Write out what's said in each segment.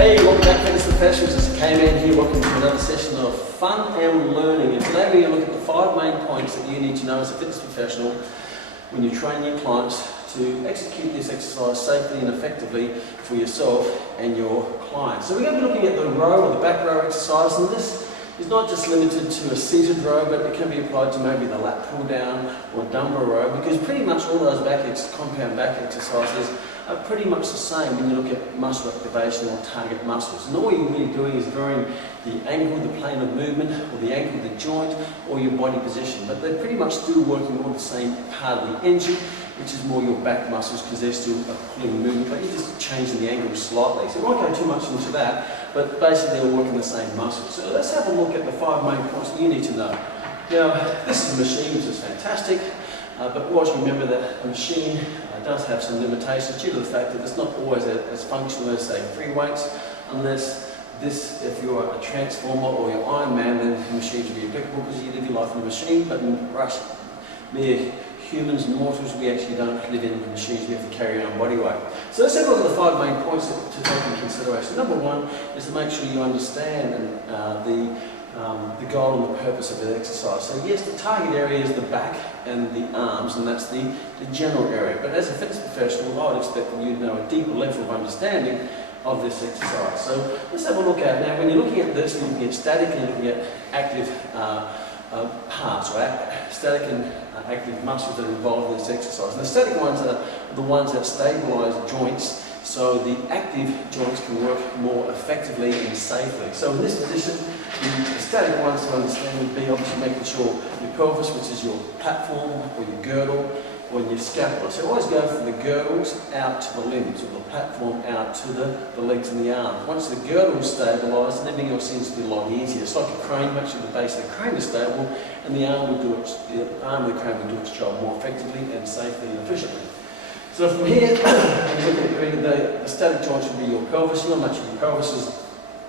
Hey, welcome back fitness professionals. This is Kman here. Welcome to another session of fun and learning. And today we're going to look at the 5 main points that you need to know as a fitness professional when you train your clients to execute this exercise safely and effectively for yourself and your clients. So we're going to be looking at the row or the back row exercise, and this is not just limited to a seated row, but it can be applied to maybe the lat pull down or dumbbell row, because pretty much all those compound back exercises are pretty much the same when you look at muscle activation or target muscles. And all you're really doing is varying the angle, the plane of movement, or the angle of the joint, or your body position. But they're pretty much still working on the same part of the engine, which is more your back muscles, because they're still a pulling movement, but you're just changing the angle slightly. So we won't go too much into that, but basically they're working the same muscles. So let's have a look at the 5 main points that you need to know. Now, this is a machine, which is fantastic, but always remember that a machine does have some limitations due to the fact that it's not always as functional as, say, free weights, unless if you're a transformer or your Iron Man, then the machines will be applicable because you live your life in a machine, but in mere humans, mortals, we actually don't live in machines, we have to carry our own body weight. So let's have a look at the 5 main points to take into consideration. Number 1 is to make sure you understand the goal and the purpose of the exercise. So yes, the target area is the back and the arms, and that's the general area. But as a fitness professional, I would expect that you know a deeper level of understanding of this exercise. So let's have a look at it. Now, when you're looking at this, you're looking at static and you're looking at active parts, or static and active muscles that are involved in this exercise. And the static ones are the ones that stabilise joints, so the active joints can work more effectively and safely. So in this position, the static ones to understand would be obviously making sure your pelvis, which is your platform, or your girdle, or your scapula. So always go from the girdles out to the limbs, or the platform out to the legs and the arms. Once the girdle is stabilised, then everything else seems to be a lot easier. It's like a crane, make sure the base of the crane is stable, and the arm of the crane will do its job more effectively and safely and efficiently. So from here, when you look at the static joints would be your pelvis. You want to make sure your pelvis is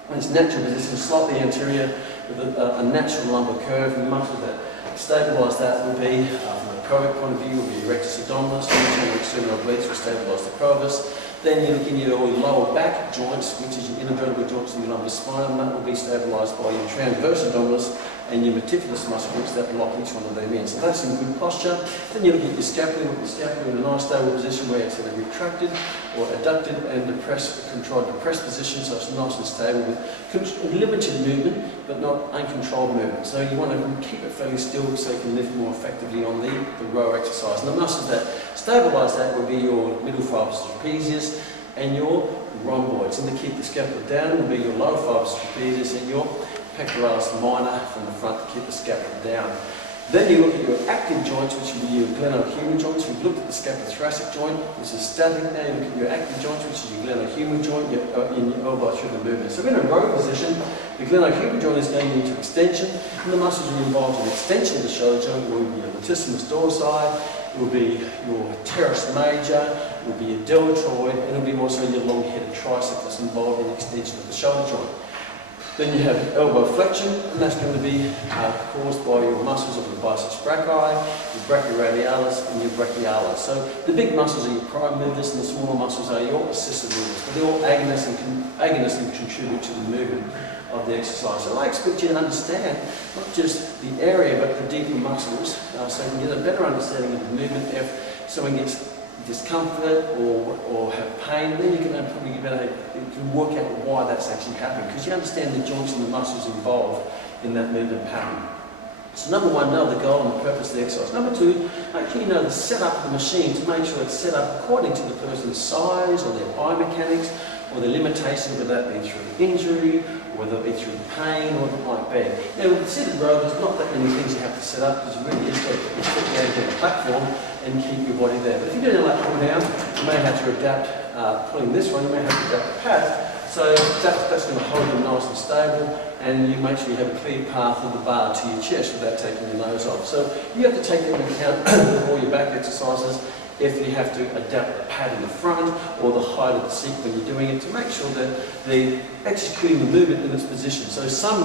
in its natural position, slightly anterior, with a natural lumbar curve. And muscles that stabilise that will be, from a pelvic point of view, will be your rectus abdominis, internal external obliques will stabilise the pelvis. Then you're looking at your lower back joints, which is your inner vertebral joints and your lumbar spine, and that will be stabilised by your transverse abdominis and your meticulous muscle groups that lock each one of them in. So that's in good posture. Then you look at your scapula, with the scapula in a nice stable position where it's either retracted or adducted and controlled depressed position, so it's nice and stable with limited movement but not uncontrolled movement. So you want to keep it fairly still so you can lift more effectively on the row exercise. And the muscles that stabilise that will be your middle fibrous trapezius and your rhomboids. And to keep the scapula down will be your lower fibrous trapezius and your pectoralis minor from the front to keep the scapula down. Then you look at your active joints, which will be your glenohumeral joints. We've looked at the scapulothoracic joint, which is static. Now you look at your active joints, which is your glenohumeral joint in your elbow shoulder movement. So in a row position, the glenohumeral joint is going into extension, and the muscles are involved in extension of the shoulder joint will be your latissimus dorsi, it will be your teres major, it will be your deltoid, and it will be also your long-headed tricep that's involved in extension of the shoulder joint. Then you have elbow flexion, and that's going to be caused by your muscles of your biceps brachii, your brachioradialis, and your brachialis. So the big muscles are your prime movers, and the smaller muscles are your assisted movers. But they're all agonists and contribute to the movement of the exercise. So I expect you to understand not just the area, but the deeper muscles, so you can get a better understanding of the movement. If someone gets discomfort or have pain, then you can probably you can work out why that's actually happening, because you understand the joints and the muscles involved in that movement pattern. So number 1, know the goal and the purpose of the exercise. Number 2, make sure you know the setup of the machine to make sure it's set up according to the person's size or their biomechanics or their limitations, whether that be through injury, or whether it be through pain, or whatever it might be. Now with the seated row, there's not that many things you have to set up, because you really just got to put your foot down to the platform and keep your body there. But if you're doing a lat pull down, you may have to adapt pulling this one, you may have to adapt the pad. So that's going to hold them nice and stable, and you make sure you have a clear path of the bar to your chest without taking your nose off. So you have to take that into account with all your back exercises, if you have to adapt the pad in the front or the height of the seat when you're doing it, to make sure that they're executing the movement in its position. So some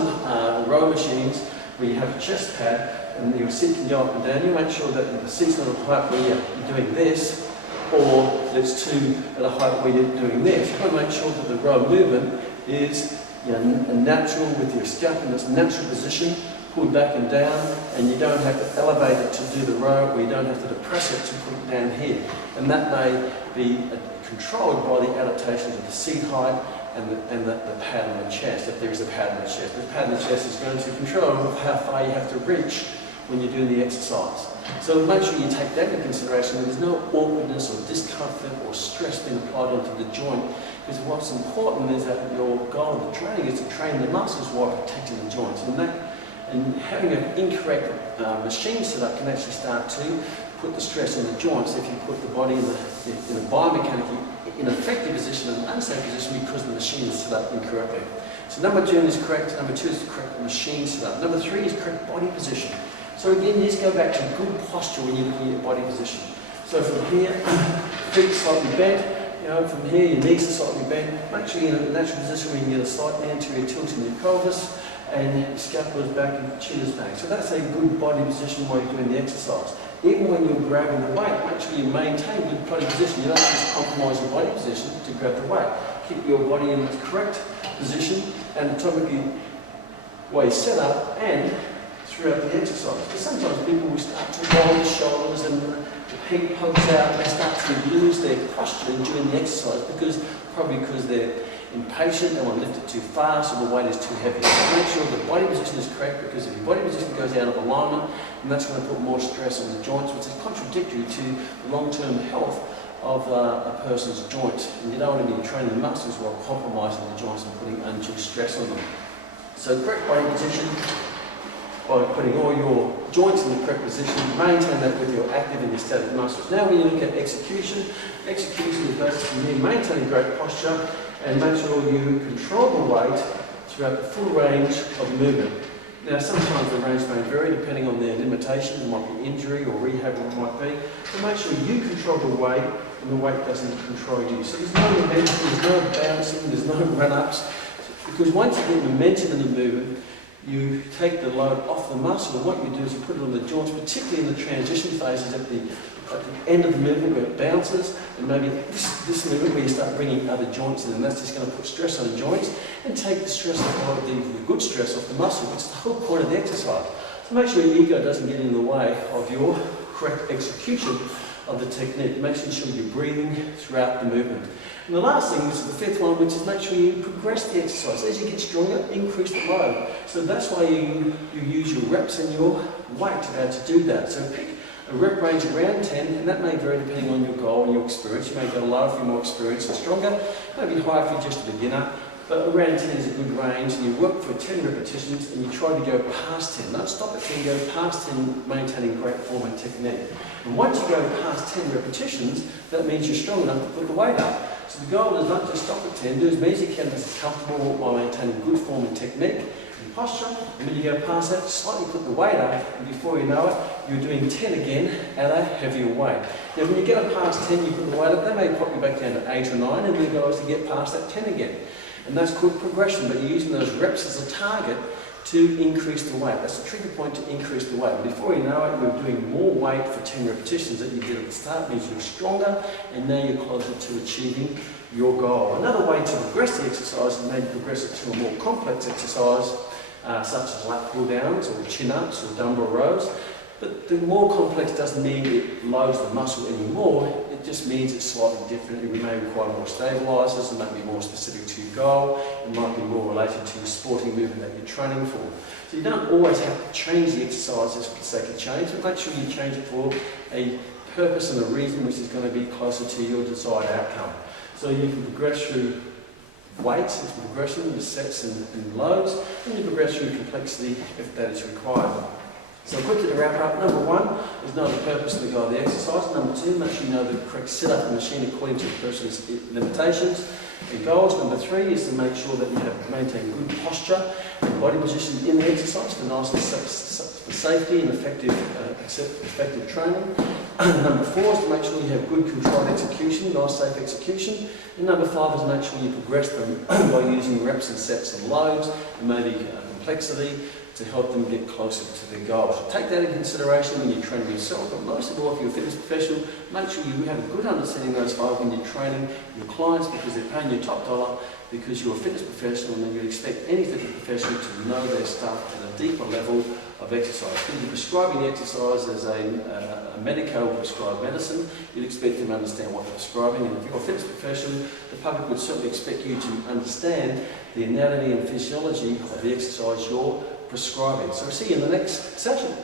row machines where you have a chest pad and your seat can go up and down, you make sure that the seat's not at a height where you're doing this, or it's too at a height where you're doing this. You've got to make sure that the row movement is a natural, with your scalp in its natural position, pulled back and down, and you don't have to elevate it to do the row, or you don't have to depress it to put it down here. And that may be controlled by the adaptations of the seat height and the pad on the chest, if there is a pad on the chest. The pad on the chest is going to control how far you have to reach when you're doing the exercise. So make sure you take that into consideration. There's no awkwardness or discomfort or stress being applied onto the joint, because what's important is that your goal of the training is to train the muscles while protecting the joints. And having an incorrect machine setup can actually start to put the stress on the joints if you put the body in a biomechanically ineffective position and unsafe position because the machine is set up incorrectly. So number 2 is correct, number 2 is the correct machine setup. Number 3 is correct body position. So again, just go back to good posture when you're looking at body position. So from here, feet slightly bent, from here your knees are slightly bent. Make sure you're in a natural position where you can get a slight anterior tilt in your pelvis and your scapula is back and your chin is back. So that's a good body position while you're doing the exercise. Even when you're grabbing the weight, make sure you maintain good body position. You don't just compromise your body position to grab the weight. Keep your body in its correct position and anatomically way set up and throughout the exercise. Because sometimes people will start to roll the shoulders and the head pokes out and they start to lose their posture during the exercise probably because they're impatient, they want to lift it too fast, or the weight is too heavy. So make sure the body position is correct, because if your body position goes out of alignment, then that's going to put more stress on the joints, which is contradictory to the long-term health of a person's joints. And you don't want to be training the muscles while compromising the joints and putting undue stress on them. So correct body position, by putting all your joints in the correct position, maintain that with your active and your static muscles. Now when you look at execution is basically maintaining great posture and make sure you control the weight throughout the full range of movement. Now sometimes the range may vary depending on their limitations. It might be injury or rehab, or it might be. So make sure you control the weight and the weight doesn't control you. So there's no momentum, there's no bouncing, there's no run-ups, because once you get momentum in the movement, you take the load off the muscle, and what you do is you put it on the joints, particularly in the transition phases at the end of the movement where it bounces, and maybe this movement where you start bringing other joints in, and that's just going to put stress on the joints and take the stress off, the good stress off the muscle, which is the whole point of the exercise. So make sure your ego doesn't get in the way of your correct execution of the technique, making sure you're breathing throughout the movement. And the last thing is the fifth one, which is make sure you progress the exercise. As you get stronger, increase the load. So that's why you use your reps and your weight to be able to do that. So pick a rep range around 10, and that may vary depending on your goal and your experience. You may go lower if you're more experienced and stronger, maybe higher if you're just a beginner. But around 10 is a good range, and you work for 10 repetitions and you try to go past 10. Don't stop at 10, go past 10, maintaining great form and technique. And once you go past 10 repetitions, that means you're strong enough to put the weight up. So the goal is not just stop at 10, do as many as you can that's comfortable while maintaining good form and technique and posture. And when you go past that, slightly put the weight up, and before you know it, you're doing 10 again at a heavier weight. Now when you get past 10, you put the weight up, they may pop you back down to 8 or 9, and the goal is to get past that 10 again. And that's called progression, but you're using those reps as a target to increase the weight. That's the trigger point to increase the weight. And before you know it, you're doing more weight for 10 repetitions that you did at the start. It means you're stronger, and now you're closer to achieving your goal. Another way to progress the exercise is maybe progress it to a more complex exercise, such as lat pull downs or chin-ups or dumbbell rows. But the more complex doesn't mean it loads the muscle anymore, it just means it's slightly different. It may require more stabilisers, it might be more specific to your goal, it might be more related to the sporting movement that you're training for. So you don't always have to change the exercises for the sake of change, but make sure you change it for a purpose and a reason which is going to be closer to your desired outcome. So you can progress through weights, it's progression, your sets and loads, and you progress through complexity if that is required. So quickly to wrap up, number 1 is know the purpose of the goal of the exercise. Number 2, make sure you know the correct setup of the machine according to the person's limitations and goals. Number 3 is to make sure that you have maintained good posture and body position in the exercise for nice for safety and effective training. Number 4 is to make sure you have good controlled execution, nice safe execution. And number 5 is make sure you progress them by using reps and sets and loads and maybe complexity to help them get closer to their goal. So take that in consideration when you're training yourself, but most of all, if you're a fitness professional, make sure you have a good understanding of those five when you're training your clients, because they're paying you top dollar, because you're a fitness professional, and then you'd expect any fitness professional to know their stuff at a deeper level of exercise. When you're prescribing the exercise as a medico prescribed medicine, you'd expect them to understand what they're prescribing, and if you're a fitness professional, the public would certainly expect you to understand the anatomy and physiology of the exercise you're prescribing. So see you in the next session.